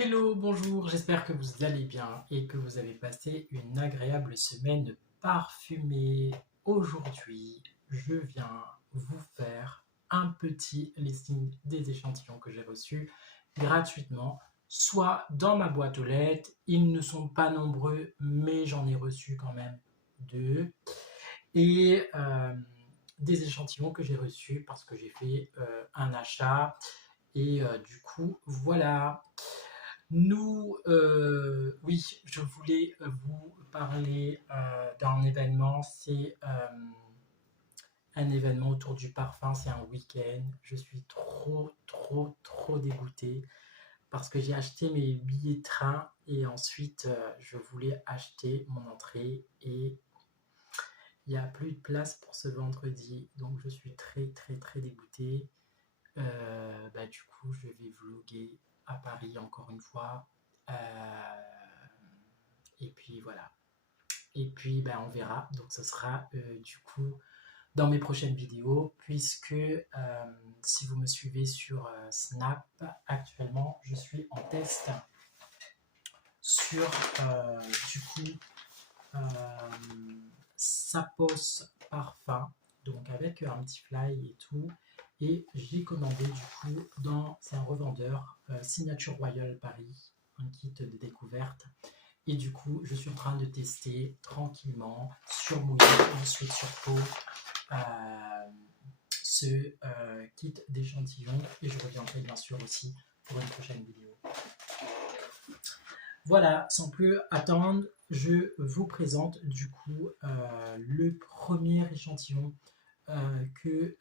Hello, bonjour, j'espère que vous allez bien et que vous avez passé une agréable semaine parfumée. Aujourd'hui, je viens vous faire un petit listing des échantillons que j'ai reçus gratuitement, soit dans ma boîte aux lettres. Ils ne sont pas nombreux, mais j'en ai reçu quand même deux. Et des échantillons que j'ai reçus parce que j'ai fait un achat. Et du coup, voilà. Oui, je voulais vous parler d'un événement. C'est un événement autour du parfum. C'est un week-end. Je suis trop dégoûté parce que j'ai acheté mes billets de train et ensuite je voulais acheter mon entrée et il n'y a plus de place pour ce vendredi. Donc je suis très dégoûté. Du coup, je vais vlogger à Paris encore une fois. Et puis voilà. Et puis on verra. Donc ce sera du coup dans mes prochaines vidéos, puisque si vous me suivez sur Snap, actuellement je suis en test sur du coup euh, Sapos Parfum, donc avec un petit fly et tout. Et j'ai commandé du coup c'est un revendeur Signature Royal Paris, un kit de découverte. Et du coup, je suis en train de tester tranquillement sur mouillé, ensuite sur peau, ce kit d'échantillons. Et je reviendrai bien sûr aussi pour une prochaine vidéo. Voilà, sans plus attendre, je vous présente du coup le premier échantillon que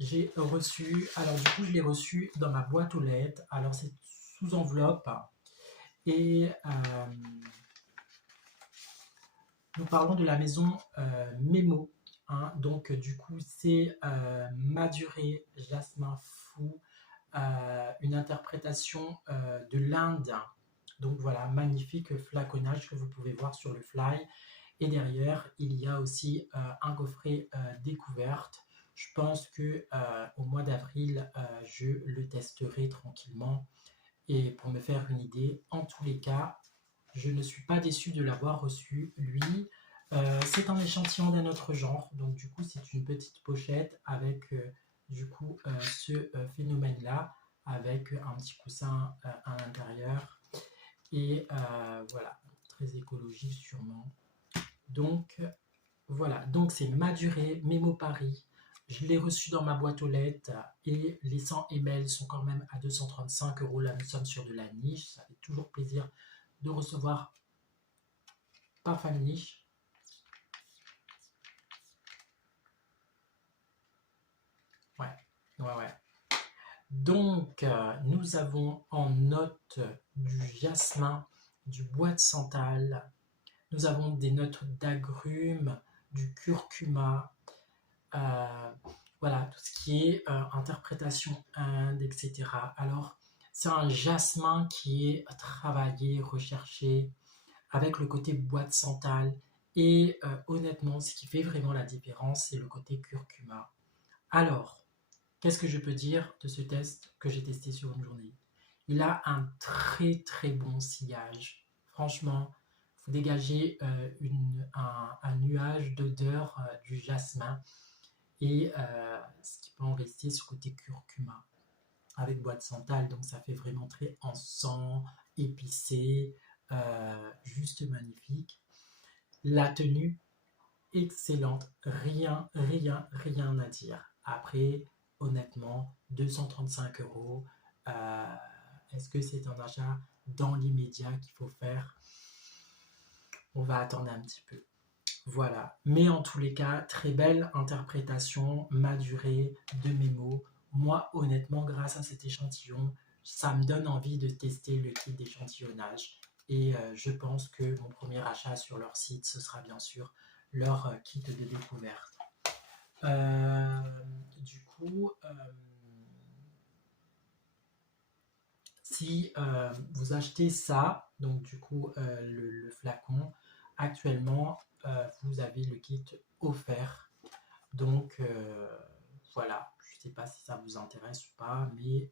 j'ai reçu. Alors du coup, je l'ai reçu dans ma boîte aux lettres. Alors c'est sous enveloppe. Et nous parlons de la maison Memo. Hein. Donc du coup, c'est Maduré Jasmin Fou, une interprétation de l'Inde. Donc voilà, magnifique flaconnage que vous pouvez voir sur le fly. Et derrière, il y a aussi un coffret découverte. Je pense que au mois d'avril, je le testerai tranquillement. Et pour me faire une idée, en tous les cas, je ne suis pas déçu de l'avoir reçu. Lui, c'est un échantillon d'un autre genre. Donc du coup, c'est une petite pochette avec ce phénomène-là, avec un petit coussin à l'intérieur. Et voilà, très écologique sûrement. Donc voilà, donc c'est Maduré Mémo Paris. Je l'ai reçu dans ma boîte aux lettres et les 100 ml sont quand même à 235 €. Là, nous sommes sur de la niche. Ça fait toujours plaisir de recevoir parfum niche. Ouais. Donc, nous avons en note du jasmin, du bois de santal. Nous avons des notes d'agrumes, du curcuma. Voilà, tout ce qui est interprétation Inde, etc. Alors, c'est un jasmin qui est travaillé, recherché, avec le côté bois de santal. Et honnêtement, ce qui fait vraiment la différence, c'est le côté curcuma. Alors, qu'est-ce que je peux dire de ce test que j'ai testé sur une journée? Il a un très bon sillage. Franchement, vous dégagez un nuage d'odeur du jasmin et ce qui peut en rester ce côté curcuma avec bois de santal, donc ça fait vraiment très encens, épicé, juste magnifique. La tenue, excellente, rien à dire. Après, honnêtement, 235 €, est-ce que c'est un achat dans l'immédiat qu'il faut faire? On va attendre un petit peu. Voilà, mais en tous les cas, très belle interprétation, Maduré de Mémo. Moi, honnêtement, grâce à cet échantillon, ça me donne envie de tester le kit d'échantillonnage. Et je pense que mon premier achat sur leur site, ce sera bien sûr leur kit de découverte. Du coup, si vous achetez ça, donc du coup le flacon, actuellement vous avez le kit offert. Donc voilà, je ne sais pas si ça vous intéresse ou pas, mais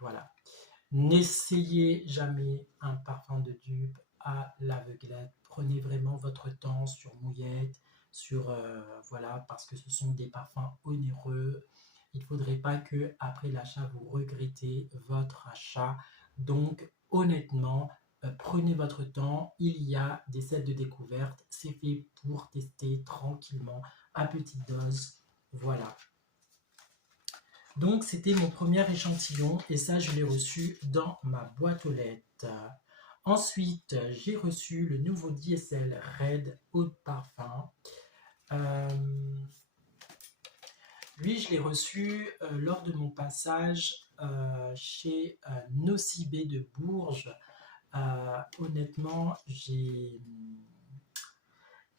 voilà. N'essayez jamais un parfum de dupe à l'aveuglette. Prenez vraiment votre temps sur mouillette, sur voilà, parce que ce sont des parfums onéreux. Il ne faudrait pas que après l'achat vous regrettez votre achat. Donc honnêtement, prenez votre temps. Il y a des sets de découverte. C'est fait pour tester tranquillement à petite dose. Voilà. Donc c'était mon premier échantillon et ça je l'ai reçu dans ma boîte aux lettres. Ensuite j'ai reçu le nouveau DSL Red Eau de Parfum. Euh, Lui je l'ai reçu lors de mon passage chez Nocibé de Bourges. Honnêtement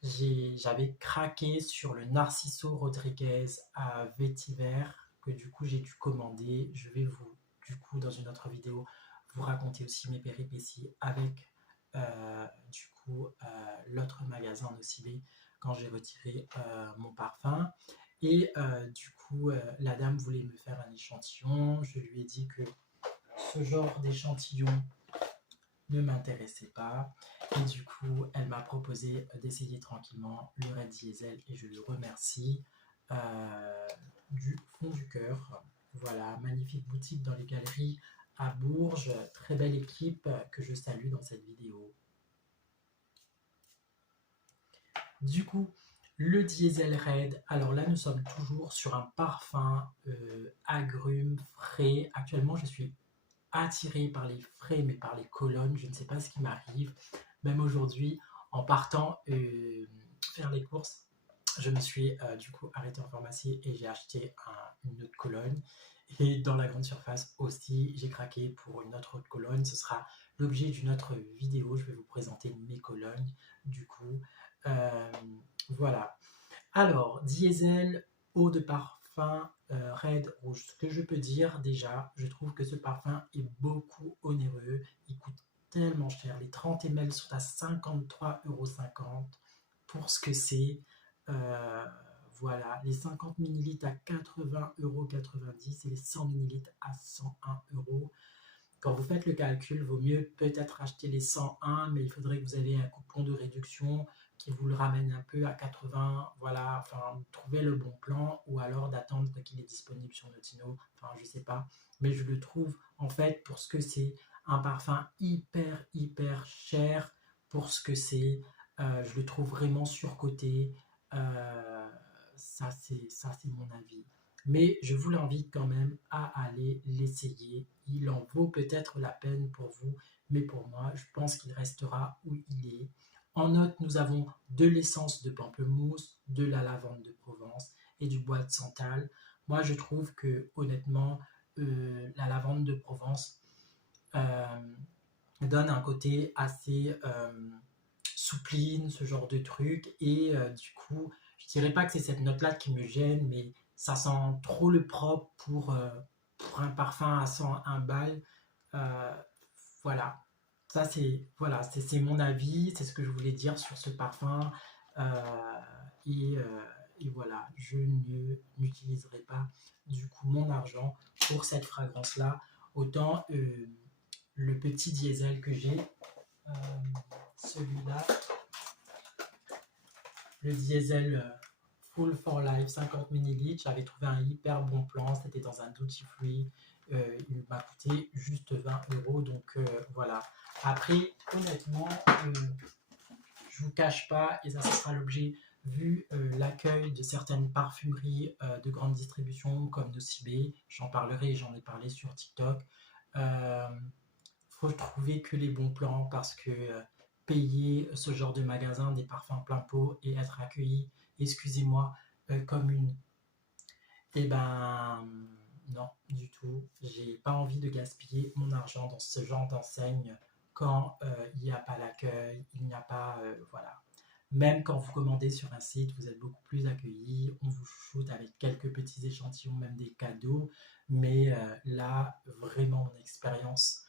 j'avais craqué sur le Narciso Rodriguez à vétiver que du coup j'ai dû commander. Je vais vous, du coup, dans une autre vidéo, vous raconter aussi mes péripéties avec l'autre magasin en OCB quand j'ai retiré mon parfum. Et du coup, la dame voulait me faire un échantillon. Je lui ai dit que ce genre d'échantillon ne m'intéressait pas. Et du coup, elle m'a proposé d'essayer tranquillement le Red Diesel et je le remercie du fond du cœur. Voilà, magnifique boutique dans les galeries à Bourges, très belle équipe que je salue dans cette vidéo. Du coup, le Diesel Red, alors là nous sommes toujours sur un parfum agrumes, frais. Actuellement je suis attiré par les frais, mais par les colonnes. Je ne sais pas ce qui m'arrive. Même aujourd'hui, en partant faire les courses, je me suis du coup arrêté en pharmacie et j'ai acheté une autre colonne. Et dans la grande surface aussi, j'ai craqué pour une autre colonne. Ce sera l'objet d'une autre vidéo. Je vais vous présenter mes colonnes. Du coup, euh, voilà. Alors, diesel, eau de parfum, Red Rouge. Ce que je peux dire déjà, je trouve que ce parfum est beaucoup onéreux. Il coûte tellement cher. Les 30 ml sont à 53,50 € pour ce que c'est. Euh, voilà, les 50 ml à 80,90 € et les 100 ml à 101 €. Quand vous faites le calcul, vaut mieux peut-être acheter les 101, mais il faudrait que vous ayez un coupon de réduction qui vous le ramène un peu à 80. Voilà, enfin, trouver le bon plan ou alors d'attendre qu'il est disponible sur Notino. Enfin, je sais pas. Mais je le trouve, en fait, pour ce que c'est, un parfum hyper cher pour ce que c'est. Je le trouve vraiment surcoté. Euh, ça, c'est mon avis. Mais je vous l'invite quand même à aller l'essayer. Il en vaut peut-être la peine pour vous, mais pour moi, je pense qu'il restera où il est. En note, nous avons de l'essence de pamplemousse, de la lavande de Provence et du bois de santal. Moi, je trouve que honnêtement, la lavande de Provence euh, donne un côté assez soupline, ce genre de truc. Et du coup, je dirais pas que c'est cette note-là qui me gêne, mais ça sent trop le propre pour un parfum à 101 balles. Euh, voilà. Ça, c'est mon avis, c'est ce que je voulais dire sur ce parfum. Euh, et, euh, et voilà, je n'utiliserai pas du coup mon argent pour cette fragrance-là. Autant le petit diesel que j'ai, euh, celui-là, le diesel Full for Life 50 ml, j'avais trouvé un hyper bon plan, c'était dans un duty free, il m'a coûté juste 20 €, donc voilà. Après, honnêtement, je vous cache pas, et ça ce sera l'objet, vu l'accueil de certaines parfumeries de grande distribution comme Nocibé, j'en parlerai, j'en ai parlé sur TikTok, euh, faut trouver que les bons plans parce que payer ce genre de magasin des parfums plein pot et être accueilli, excusez-moi, comme une... Eh ben non, du tout. J'ai pas envie de gaspiller mon argent dans ce genre d'enseigne quand il n'y a pas l'accueil, il n'y a pas... voilà. Même quand vous commandez sur un site, vous êtes beaucoup plus accueilli, on vous shoot avec quelques petits échantillons, même des cadeaux. Mais là, vraiment, mon expérience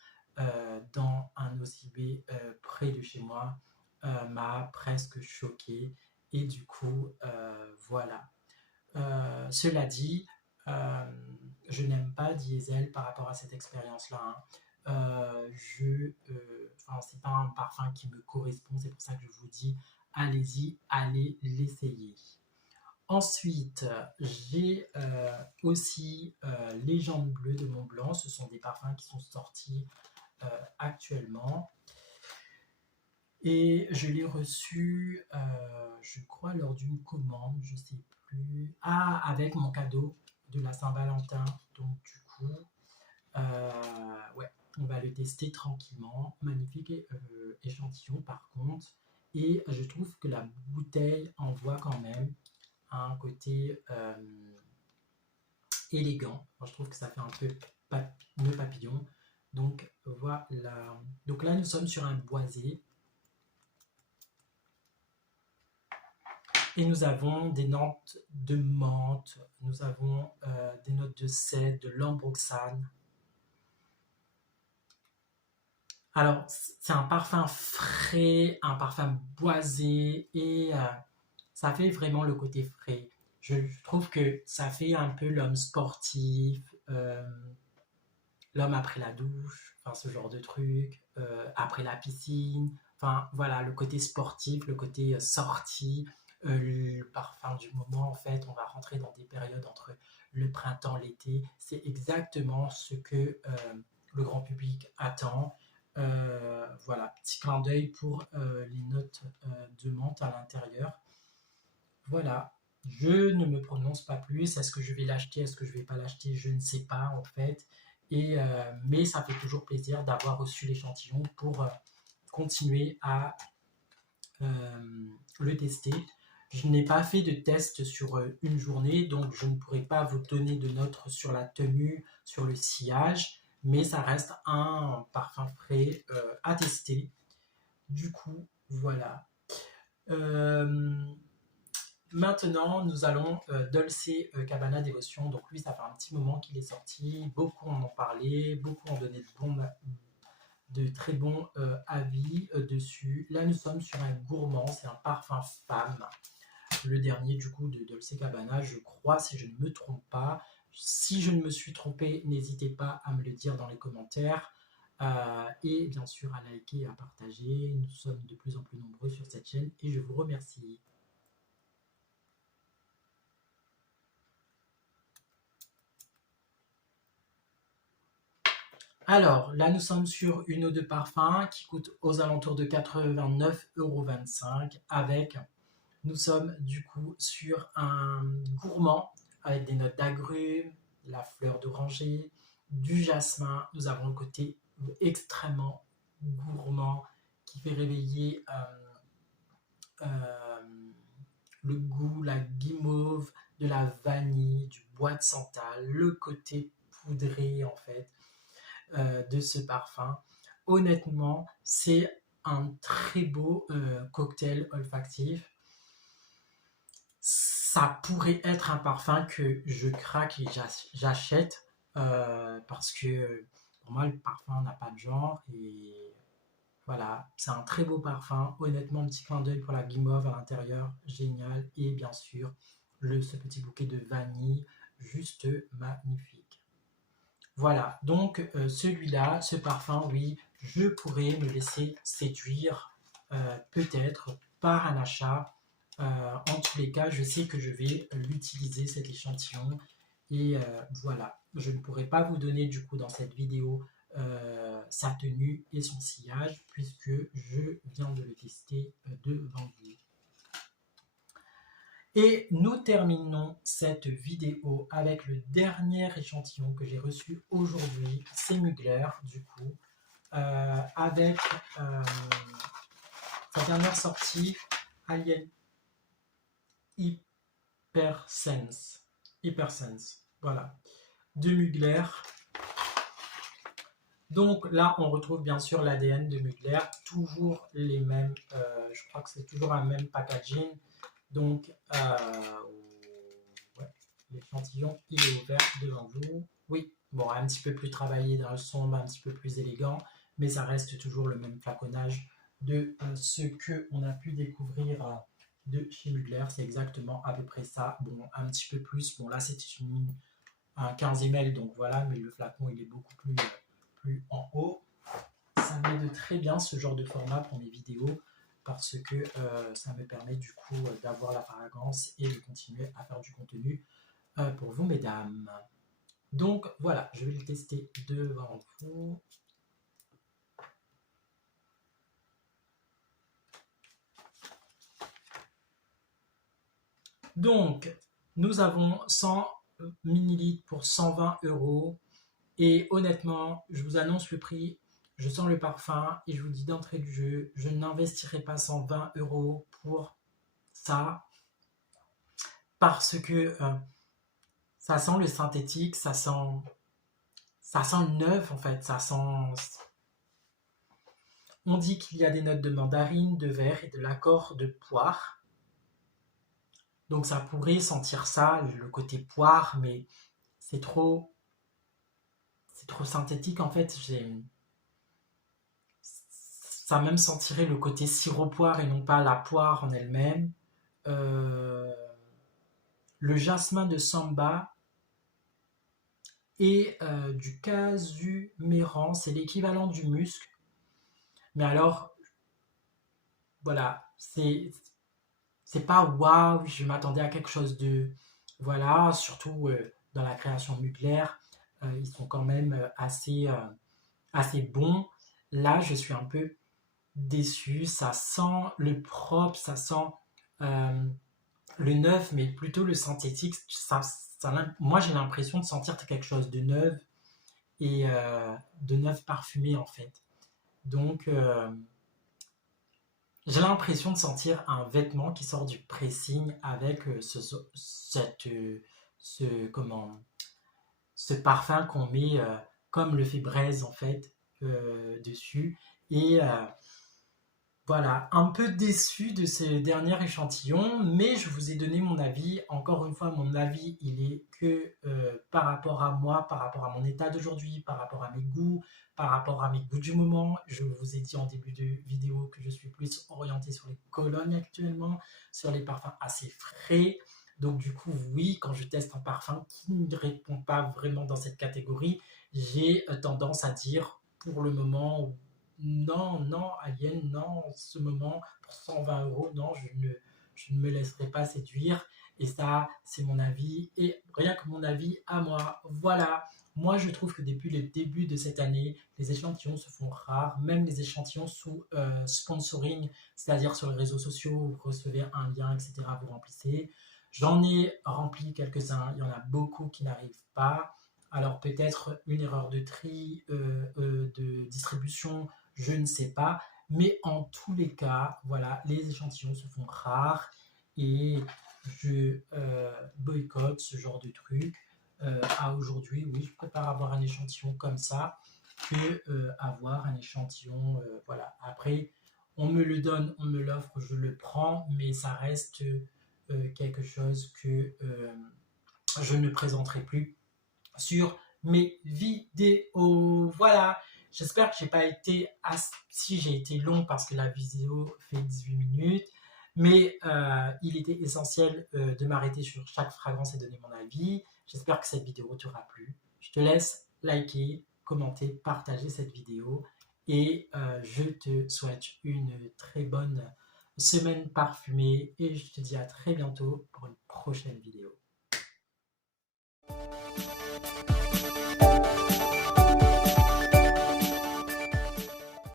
dans un OCB près de chez moi m'a presque choqué. Et du coup, voilà. Cela dit, je n'aime pas Diesel par rapport à cette expérience-là, hein. Enfin, c'est pas un parfum qui me correspond, c'est pour ça que je vous dis, allez-y, allez l'essayer. Ensuite, j'ai aussi Légende Bleue de Montblanc. Ce sont des parfums qui sont sortis actuellement. Et je l'ai reçu, je crois, lors d'une commande, je sais plus. Ah, avec mon cadeau de la Saint-Valentin. Donc, du coup, ouais, on va le tester tranquillement. Magnifique échantillon, par contre. Et je trouve que la bouteille envoie quand même un côté élégant. Moi, je trouve que ça fait un peu nœud papillon. Donc, voilà. Donc là, nous sommes sur un boisé. Et nous avons des notes de menthe, nous avons des notes de cèdre, de lambroxane. Alors, c'est un parfum frais, un parfum boisé et ça fait vraiment le côté frais. Je trouve que ça fait un peu l'homme sportif, l'homme après la douche, enfin ce genre de truc, après la piscine. Enfin voilà, le côté sportif, le côté sortie, le parfum du moment en fait. On va rentrer dans des périodes entre le printemps, l'été. C'est exactement ce que le grand public attend. Voilà, petit clin d'œil pour les notes de menthe à l'intérieur. Voilà, je ne me prononce pas plus. Est-ce que je vais l'acheter? Est-ce que je ne vais pas l'acheter? Je ne sais pas en fait. Mais ça fait toujours plaisir d'avoir reçu l'échantillon pour continuer à le tester. Je n'ai pas fait de test sur une journée, donc je ne pourrai pas vous donner de notes sur la tenue, sur le sillage, mais ça reste un parfum frais à tester. Du coup, voilà. Maintenant, nous allons Dolce Gabbana Dévotion. Donc lui, ça fait un petit moment qu'il est sorti. Beaucoup en ont parlé, beaucoup ont donné de très bons avis dessus. Là, nous sommes sur un gourmand. C'est un parfum femme. Le dernier, du coup, de Dolce Gabbana, je crois, si je ne me trompe pas. Si je ne me suis trompé, n'hésitez pas à me le dire dans les commentaires. Et bien sûr, à liker et à partager. Nous sommes de plus en plus nombreux sur cette chaîne et je vous remercie. Alors, là, nous sommes sur une eau de parfum qui coûte aux alentours de 89,25 € avec, nous sommes du coup sur un gourmand avec des notes d'agrumes, la fleur d'oranger, du jasmin. Nous avons le côté extrêmement gourmand qui fait réveiller le goût, la guimauve, de la vanille, du bois de santal, le côté poudré en fait. De ce parfum. Honnêtement, c'est un très beau cocktail olfactif. Ça pourrait être un parfum que je craque et j'achète parce que pour moi, le parfum n'a pas de genre et voilà, c'est un très beau parfum. Honnêtement, petit clin d'œil pour la guimauve à l'intérieur, génial. Et bien sûr, ce petit bouquet de vanille, juste magnifique. Voilà, donc celui-là, ce parfum, oui, je pourrais me laisser séduire peut-être par un achat. En tous les cas, je sais que je vais l'utiliser, cet échantillon. Et voilà, je ne pourrai pas vous donner du coup dans cette vidéo sa tenue et son sillage puisque je viens de le tester devant vous. Et nous terminons cette vidéo avec le dernier échantillon que j'ai reçu aujourd'hui, c'est Mugler du coup, avec sa dernière sortie, Alien Hypersense, voilà, de Mugler. Donc là, on retrouve bien sûr l'ADN de Mugler, toujours les mêmes, je crois que c'est toujours un même packaging. Donc, ouais, l'échantillon, il est ouvert devant vous. Oui, bon, un petit peu plus travaillé dans le sombre, un petit peu plus élégant, mais ça reste toujours le même flaconnage de ce qu'on a pu découvrir de chez Mugler. C'est exactement à peu près ça. Bon, un petit peu plus. Bon, là, c'était un 15 ml, donc voilà, mais le flacon il est beaucoup plus en haut. Ça m'aide très bien ce genre de format pour mes vidéos parce que ça me permet du coup d'avoir la fragrance et de continuer à faire du contenu pour vous mesdames. Donc voilà, je vais le tester devant vous. Donc nous avons 100 ml pour 120 €. Et honnêtement, je vous annonce le prix, je sens le parfum et je vous dis d'entrée du jeu, je n'investirai pas 120 € pour ça parce que ça sent le synthétique, ça sent le neuf en fait, ça sent... On dit qu'il y a des notes de mandarine, de verre et de l'accord de poire. Donc ça pourrait sentir ça, le côté poire, mais c'est trop synthétique en fait. Ça même sentirait le côté sirop poire et non pas la poire en elle-même. Euh, le jasmin de Samba et du casuméran, c'est l'équivalent du musc. Mais alors, voilà, c'est pas waouh, je m'attendais à quelque chose de... Voilà, surtout dans la création Mugler, ils sont quand même assez bons. Là, je suis un peu déçu, ça sent le propre, ça sent euh, le neuf, mais plutôt le synthétique. Moi, j'ai l'impression de sentir quelque chose de neuf et de neuf parfumé en fait. Donc, j'ai l'impression de sentir un vêtement qui sort du pressing avec ce parfum qu'on met comme le fait Braise en fait dessus. Et voilà, un peu déçu de ce dernier échantillon, mais je vous ai donné mon avis. Encore une fois, mon avis, il est que par rapport à moi, par rapport à mon état d'aujourd'hui, par rapport à mes goûts, par rapport à mes goûts du moment. Je vous ai dit en début de vidéo que je suis plus orienté sur les colognes actuellement, sur les parfums assez frais. Donc du coup, oui, quand je teste un parfum qui ne répond pas vraiment dans cette catégorie, j'ai tendance à dire pour le moment non, non, Alien, non, en ce moment, pour 120 €, non, je ne me laisserai pas séduire. Et ça, c'est mon avis. Et rien que mon avis à moi. Voilà. Moi, je trouve que depuis le début de cette année, les échantillons se font rares. Même les échantillons sous sponsoring, c'est-à-dire sur les réseaux sociaux, vous recevez un lien, etc., vous remplissez. J'en ai rempli quelques-uns. Il y en a beaucoup qui n'arrivent pas. Alors peut-être une erreur de tri, de distribution, je ne sais pas. Mais en tous les cas, voilà, les échantillons se font rares et je boycotte ce genre de truc. À aujourd'hui, oui, je préfère avoir un échantillon comme ça que avoir un échantillon. Voilà. Après, on me le donne, on me l'offre, je le prends, mais ça reste quelque chose que je ne présenterai plus sur mes vidéos. Voilà, j'espère que j'ai pas été si j'ai été long parce que la vidéo fait 18 minutes, mais il était essentiel de m'arrêter sur chaque fragrance et donner mon avis. J'espère que cette vidéo t'aura plu. Je te laisse liker, commenter, partager cette vidéo et je te souhaite une très bonne semaine parfumée et je te dis à très bientôt pour une prochaine vidéo.